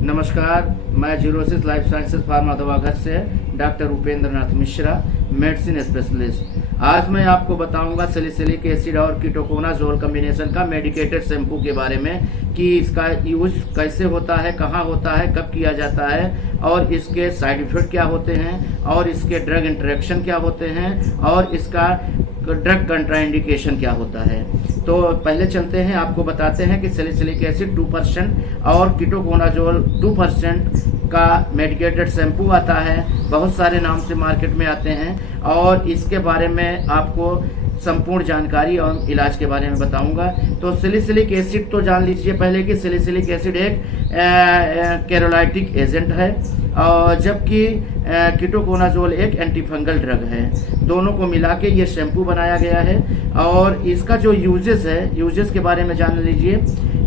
नमस्कार, मैं xerosis life Sciences Pharma दवाघर से doctor Upendra Nath Mishra, medicine specialist. आज मैं आपको बताऊंगा सैलिसिलिक एसिड और कीटोकोनाजोल कॉम्बिनेशन का मेडिकेटेड शैम्पू के बारे में कि इसका यूज कैसे होता है, कहाँ होता है, कब किया जाता है और इसके साइड इफेक्ट क्या होते हैं और इसके ड्रग इंटरेक्शन क्या होते हैं और इसका ड्रग कंट्राइंडिकेशन क्या होता है। तो पहले चलते हैं, आपको बताते हैं कि सैलिसिलिक एसिड 2% और कीटोकोनाजोल 2% का मेडिकेटेड शैम्पू आता है। बहुत सारे नाम से मार्केट में आते हैं और इसके बारे में आपको संपूर्ण जानकारी और इलाज के बारे में बताऊंगा। तो सैलिसिलिक एसिड तो जान लीजिए पहले कि सैलिसिलिक एसिड एक कैरोलाइटिक एजेंट है और जबकि कीटोकोनाजोल एक एंटीफंगल ड्रग है। दोनों को मिला के ये शैम्पू बनाया गया है और इसका जो यूजेस के बारे में जान लीजिए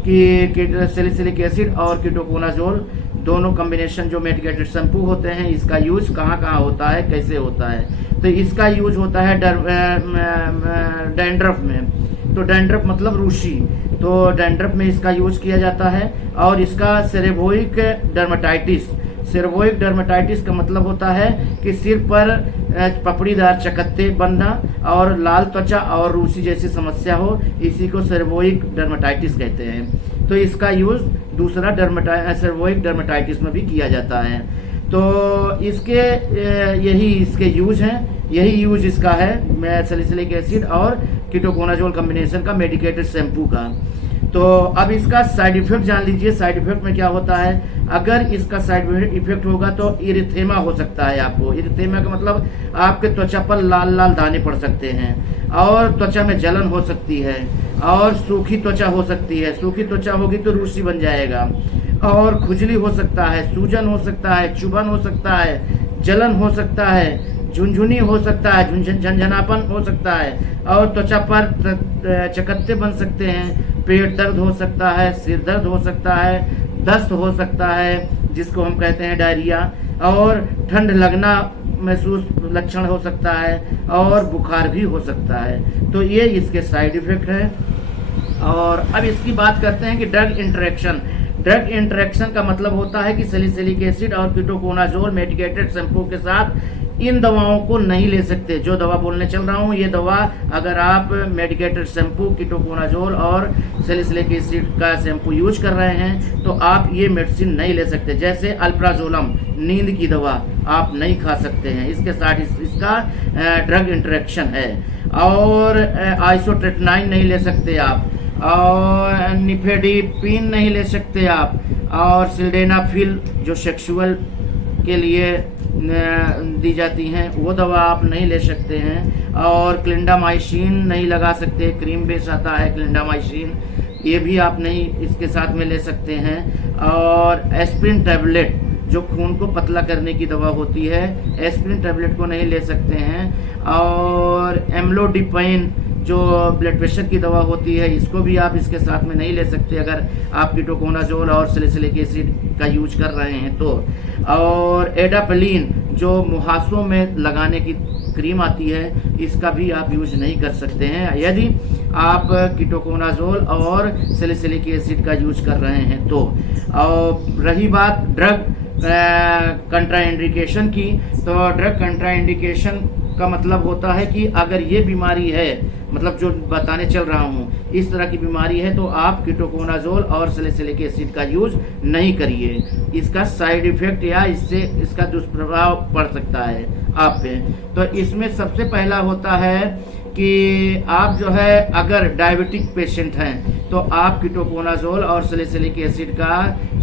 कि सैलिसिलिक एसिड और कीटोकोनाजोल दोनों कॉम्बिनेशन जो मेडिकेटेड शैम्पू होते हैं, इसका यूज कहाँ कहाँ होता है, कैसे होता है। तो इसका यूज होता है डैंड्रफ में। तो डैंड्रफ मतलब रूसी, तो डैंड्रफ में इसका यूज किया जाता है। और इसका सेरेबोइक डर्मेटाइटिस का मतलब होता है कि सिर पर पपड़ीदार चकत्ते बनना और लाल त्वचा और रूसी जैसी समस्या हो, इसी को सेरेबोइक डर्मेटाइटिस कहते हैं। तो इसका यूज दूसरा सेरेबोइक डर्मेटाइटिस में भी किया जाता है। तो इसके यूज हैं, यही यूज इसका है सैलिसिलिक एसिड और कीटोकोनाजोल कॉम्बिनेशन का मेडिकेटेड शैम्पू का। तो अब इसका साइड इफेक्ट जान लीजिए। साइड इफेक्ट में क्या होता है, अगर इसका साइड इफेक्ट होगा तो इरिथेमा हो सकता है। आपको इरिथेमा का मतलब आपके त्वचा पर लाल लाल दाने पड़ सकते हैं और त्वचा में जलन हो सकती है और सूखी त्वचा हो सकती है। सूखी त्वचा होगी तो रूसी बन जाएगा और खुजली हो सकता है, सूजन हो सकता है, चुभन हो सकता है, जलन हो सकता है, झुनझुनी हो सकता है, झंझनापन हो सकता है और त्वचा पर चकत्ते बन सकते हैं। पेट दर्द हो सकता है, सिर दर्द हो सकता है, दस्त हो सकता है जिसको हम कहते हैं डायरिया, और ठंड लगना महसूस लक्षण हो सकता है और बुखार भी हो सकता है। तो ये इसके साइड इफेक्ट है। और अब इसकी बात करते हैं कि ड्रग इंटरेक्शन का मतलब होता है कि सैलिसिलिक एसिड और कीटोकोनाजोल मेडिकेटेड शैम्पू के साथ इन दवाओं को नहीं ले सकते। जो दवा बोलने चल रहा हूँ, ये दवा अगर आप मेडिकेटेड शैम्पू कीटोकोनाजोल और सैलिसिलिक एसिड का शैम्पू यूज कर रहे हैं तो आप ये मेडिसिन नहीं ले सकते। जैसे अल्प्राजोलम, नींद की दवा आप नहीं खा सकते हैं, इसके साथ इसका ड्रग इंटरेक्शन है। और आइसोट्रेटिनाइन नहीं ले सकते आप, और निफेडिपिन नहीं ले सकते आप, और सिल्डेनाफिल जो सेक्सुअल के लिए दी जाती हैं वो दवा आप नहीं ले सकते हैं। और क्लिंडामाइसिन नहीं लगा सकते, क्रीम बेस आता है क्लिंडामाइसिन, ये भी आप नहीं इसके साथ में ले सकते हैं। और एस्प्रिन टैबलेट जो खून को पतला करने की दवा होती है, एस्प्रिन टैबलेट को नहीं ले सकते हैं। और एम्लोडिपाइन जो ब्लड प्रेशर की दवा होती है, इसको भी आप इसके साथ में नहीं ले सकते अगर आप कीटोकोनाजोल और सैलिसिलिक एसिड का यूज कर रहे हैं तो। और एडापेलिन जो मुहासों में लगाने की क्रीम आती है, इसका भी आप यूज नहीं कर सकते हैं यदि आप कीटोकोनाजोल और सैलिसिलिक एसिड का यूज कर रहे हैं तो। और रही बात ड्रग कंट्राइंडिकेशन की, तो ड्रग कंट्राइंडिकेशन का मतलब होता है कि अगर ये बीमारी है, मतलब जो बताने चल रहा हूँ, इस तरह की बीमारी है तो आप कीटोकोनाजोल और सैलिसिलिक एसिड का यूज नहीं करिए। इसका साइड इफेक्ट या इससे इसका दुष्प्रभाव पड़ सकता है आप पे। तो इसमें सबसे पहला होता है कि आप जो है अगर डायबिटिक पेशेंट हैं तो आप कीटोकोनाजोल और सैलिसिलिक एसिड का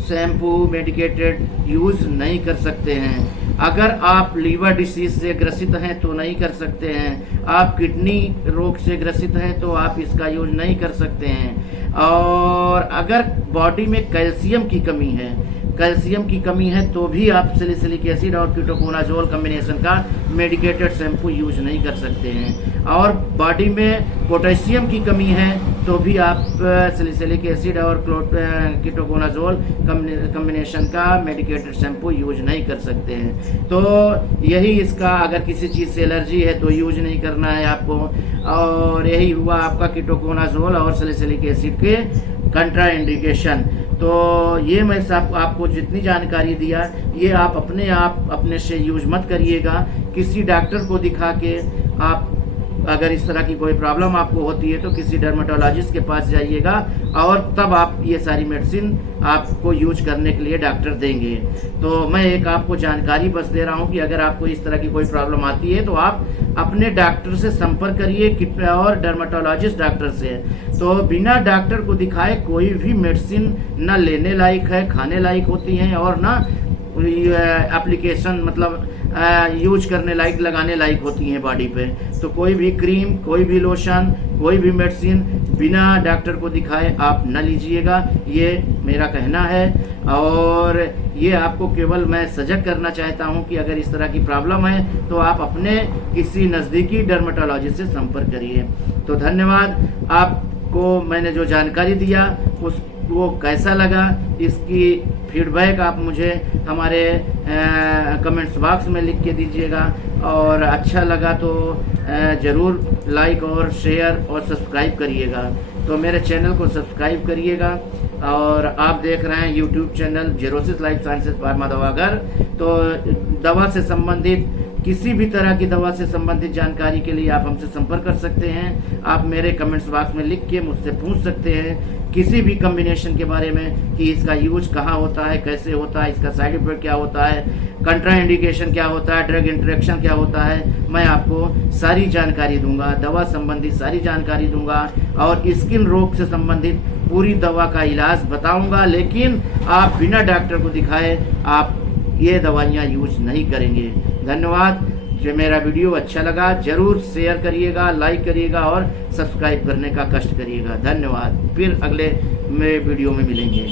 शैम्पू मेडिकेटेड यूज नहीं कर सकते हैं। अगर आप लीवर डिसीज से ग्रसित हैं तो नहीं कर सकते हैं। आप किडनी रोग से ग्रसित हैं तो आप इसका यूज नहीं कर सकते हैं। और अगर बॉडी में कैल्शियम की कमी है तो भी आप सैलिसिलिक एसिड और कीटोकोनाजोल कॉम्बिनेशन का मेडिकेटेड शैम्पू यूज नहीं कर सकते हैं। और बॉडी में पोटेशियम की कमी है तो भी आप सैलिसिलिक एसिड और कीटोकोनाजोल कॉम्बिनेशन का मेडिकेटेड शैम्पू यूज नहीं कर सकते हैं। तो यही इसका, अगर किसी चीज़ से एलर्जी है तो यूज नहीं करना है आपको। और यही हुआ आपका कीटोकोनाजोल और सैलिसिलिक एसिड के कंट्राइंडिकेशन। तो ये मैं सब आपको जितनी जानकारी दिया, ये आप अपने से यूज मत करिएगा। किसी डॉक्टर को दिखा के आप, अगर इस तरह की कोई प्रॉब्लम आपको होती है तो किसी डर्मेटोलॉजिस्ट के पास जाइएगा, और तब आप ये सारी मेडिसिन आपको यूज करने के लिए डॉक्टर देंगे। तो मैं एक आपको जानकारी बस दे रहा हूँ कि अगर आपको इस तरह की कोई प्रॉब्लम आती है तो आप अपने डॉक्टर से संपर्क करिए, और डर्मेटोलॉजिस्ट डॉक्टर से। तो बिना डॉक्टर को दिखाए कोई भी मेडिसिन न लेने लायक है, खाने लायक होती हैं, और ना एप्लीकेशन मतलब यूज करने लायक, लगाने लायक होती हैं बॉडी पे। तो कोई भी क्रीम, कोई भी लोशन, कोई भी मेडिसिन बिना डॉक्टर को दिखाए आप न लीजिएगा, ये मेरा कहना है। और ये आपको केवल मैं सजग करना चाहता हूँ कि अगर इस तरह की प्रॉब्लम है तो आप अपने किसी नज़दीकी डर्मेटोलॉजिस्ट से संपर्क करिए। तो धन्यवाद। आपको मैंने जो जानकारी दिया वो कैसा लगा, इसकी फीडबैक आप मुझे हमारे कमेंट्स बॉक्स में लिख के दीजिएगा, और अच्छा लगा तो ज़रूर लाइक और शेयर और सब्सक्राइब करिएगा। तो मेरे चैनल को सब्सक्राइब करिएगा। और आप देख रहे हैं YouTube channel Xerosis Life Sciences Pharma Davaghar. तो दवा से संबंधित, किसी भी तरह की दवा से संबंधित जानकारी के लिए आप हमसे संपर्क कर सकते हैं। आप मेरे कमेंट्स बॉक्स में लिख के मुझसे पूछ सकते हैं किसी भी कॉम्बिनेशन के बारे में, कि इसका यूज कहाँ होता है, कैसे होता है, इसका साइड इफेक्ट क्या होता है, कंट्रा इंडिकेशन क्या होता है, ड्रग इंटरेक्शन क्या होता है। मैं आपको सारी जानकारी दूंगा, दवा संबंधित सारी जानकारी दूंगा, और स्किन रोग से संबंधित पूरी दवा का इलाज बताऊंगा। लेकिन आप बिना डॉक्टर को दिखाए आप ये दवाइयाँ यूज नहीं करेंगे। धन्यवाद। जो मेरा वीडियो अच्छा लगा जरूर शेयर करिएगा, लाइक करिएगा और सब्सक्राइब करने का कष्ट करिएगा। धन्यवाद। फिर अगले वीडियो में मिलेंगे।